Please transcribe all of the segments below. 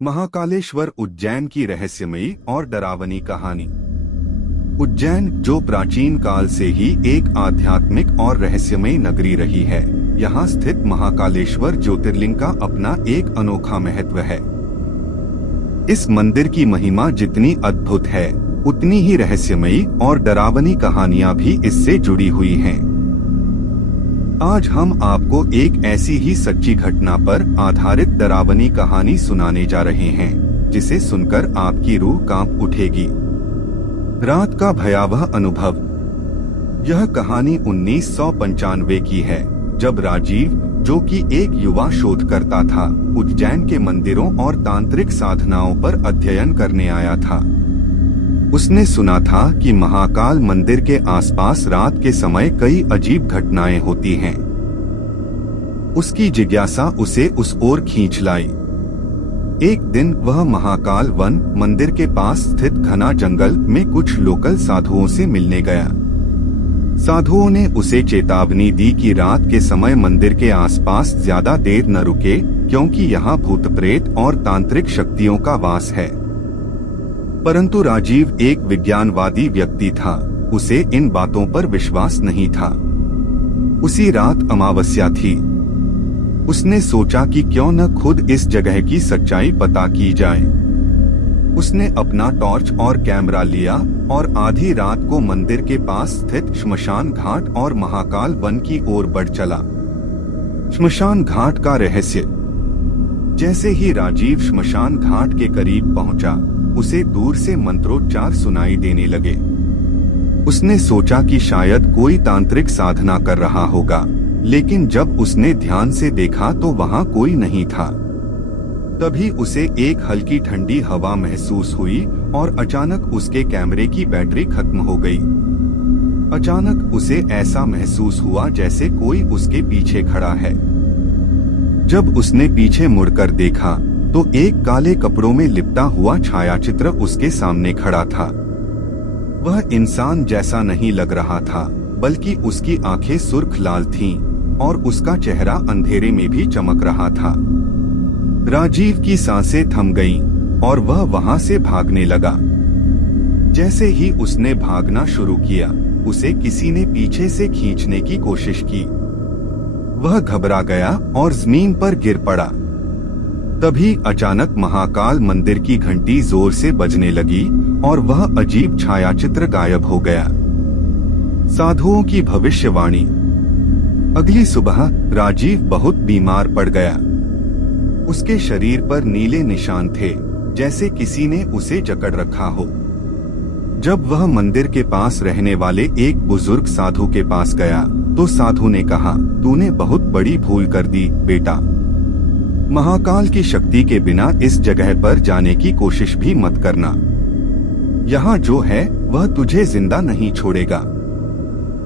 महाकालेश्वर उज्जैन की रहस्यमयी और डरावनी कहानी। उज्जैन, जो प्राचीन काल से ही एक आध्यात्मिक और रहस्यमयी नगरी रही है, यहाँ स्थित महाकालेश्वर ज्योतिर्लिंग का अपना एक अनोखा महत्व है। इस मंदिर की महिमा जितनी अद्भुत है, उतनी ही रहस्यमयी और डरावनी कहानियाँ भी इससे जुड़ी हुई हैं। आज हम आपको एक ऐसी ही सच्ची घटना पर आधारित डरावनी कहानी सुनाने जा रहे हैं, जिसे सुनकर आपकी रूह कांप उठेगी। रात का भयावह अनुभव। यह कहानी 1995 की है, जब राजीव, जो कि एक युवा शोधकर्ता था, उज्जैन के मंदिरों और तांत्रिक साधनाओं पर अध्ययन करने आया था। उसने सुना था कि महाकाल मंदिर के आसपास रात के समय कई अजीब घटनाएं होती हैं। उसकी जिज्ञासा उसे उस ओर खींच लाई। एक दिन वह महाकाल वन मंदिर के पास स्थित घना जंगल में कुछ लोकल साधुओं से मिलने गया। साधुओं ने उसे चेतावनी दी कि रात के समय मंदिर के आसपास ज्यादा देर न रुके, क्योंकि यहाँ भूत प्रेत और तांत्रिक शक्तियों का वास है। परंतु राजीव एक विज्ञानवादी व्यक्ति था, उसे इन बातों पर विश्वास नहीं था। उसी रात अमावस्या थी। उसने सोचा कि क्यों न खुद इस जगह की सच्चाई पता की जाए। उसने अपना टॉर्च और कैमरा लिया और आधी रात को मंदिर के पास स्थित श्मशान घाट और महाकाल वन की ओर बढ़ चला। श्मशान घाट का रहस्य। जैसे ही राजीव श्मशान घाट के करीब पहुंचा, उसे दूर से मंत्रोच्चार सुनाई देने लगे। उसने सोचा कि शायद कोई तांत्रिक साधना कर रहा होगा, लेकिन जब उसने ध्यान से देखा तो वहां कोई नहीं था। तभी उसे एक हल्की ठंडी हवा महसूस हुई और अचानक उसके कैमरे की बैटरी खत्म हो गई। अचानक उसे ऐसा महसूस हुआ जैसे कोई उसके पीछे खड़ा है। जब उसने पीछे मुड़कर देखा तो एक काले कपड़ों में लिपटा हुआ छायाचित्र उसके सामने खड़ा था। वह इंसान जैसा नहीं लग रहा था, बल्कि उसकी आंखें सुर्ख लाल थीं और उसका चेहरा अंधेरे में भी चमक रहा था। राजीव की सांसें थम गईं और वह वहां से भागने लगा। जैसे ही उसने भागना शुरू किया, उसे किसी ने पीछे से खींचने की कोशिश की। वह घबरा गया और जमीन पर गिर पड़ा। तभी अचानक महाकाल मंदिर की घंटी जोर से बजने लगी और वह अजीब छायाचित्र गायब हो गया। साधुओं की भविष्यवाणी। अगली सुबह राजीव बहुत बीमार पड़ गया। उसके शरीर पर नीले निशान थे, जैसे किसी ने उसे जकड़ रखा हो। जब वह मंदिर के पास रहने वाले एक बुजुर्ग साधु के पास गया, तो साधु ने कहा, तूने बहुत बड़ी भूल कर दी बेटा। महाकाल की शक्ति के बिना इस जगह पर जाने की कोशिश भी मत करना। यहाँ जो है वह तुझे जिंदा नहीं छोड़ेगा।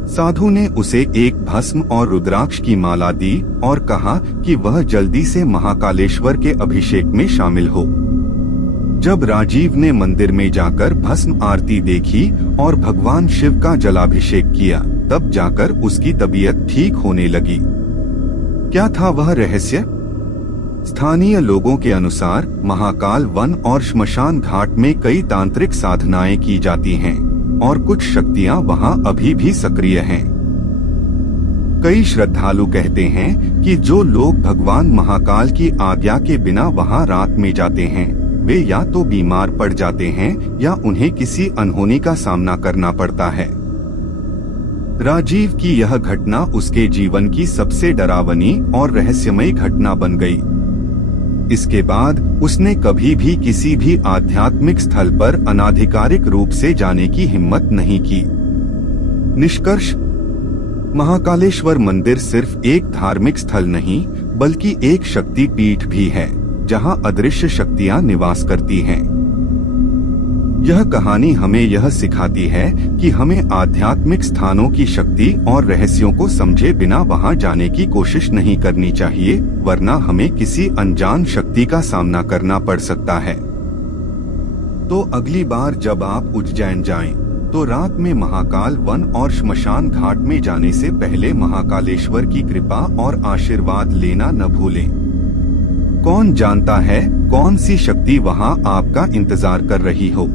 साधु ने उसे एक भस्म और रुद्राक्ष की माला दी और कहा कि वह जल्दी से महाकालेश्वर के अभिषेक में शामिल हो। जब राजीव ने मंदिर में जाकर भस्म आरती देखी और भगवान शिव का जलाभिषेक किया, तब जाकर उसकी तबीयत ठीक होने लगी। क्या था वह रहस्य? स्थानीय लोगों के अनुसार महाकाल वन और श्मशान घाट में कई तांत्रिक साधनाएं की जाती हैं और कुछ शक्तियां वहां अभी भी सक्रिय हैं। कई श्रद्धालु कहते हैं कि जो लोग भगवान महाकाल की आज्ञा के बिना वहां रात में जाते हैं, वे या तो बीमार पड़ जाते हैं या उन्हें किसी अनहोनी का सामना करना पड़ता है। राजीव की यह घटना उसके जीवन की सबसे डरावनी और रहस्यमयी घटना बन गई। इसके बाद उसने कभी भी किसी भी आध्यात्मिक स्थल पर अनाधिकारिक रूप से जाने की हिम्मत नहीं की। निष्कर्ष: महाकालेश्वर मंदिर सिर्फ एक धार्मिक स्थल नहीं, बल्कि एक शक्ति पीठ भी है, जहां अदृश्य शक्तियां निवास करती हैं। यह कहानी हमें यह सिखाती है कि हमें आध्यात्मिक स्थानों की शक्ति और रहस्यों को समझे बिना वहां जाने की कोशिश नहीं करनी चाहिए, वरना हमें किसी अनजान शक्ति का सामना करना पड़ सकता है। तो अगली बार जब आप उज्जैन जाएं, तो रात में महाकाल वन और श्मशान घाट में जाने से पहले महाकालेश्वर की कृपा और आशीर्वाद लेना न भूलें। कौन जानता है कौन सी शक्ति वहाँ आपका इंतजार कर रही हो।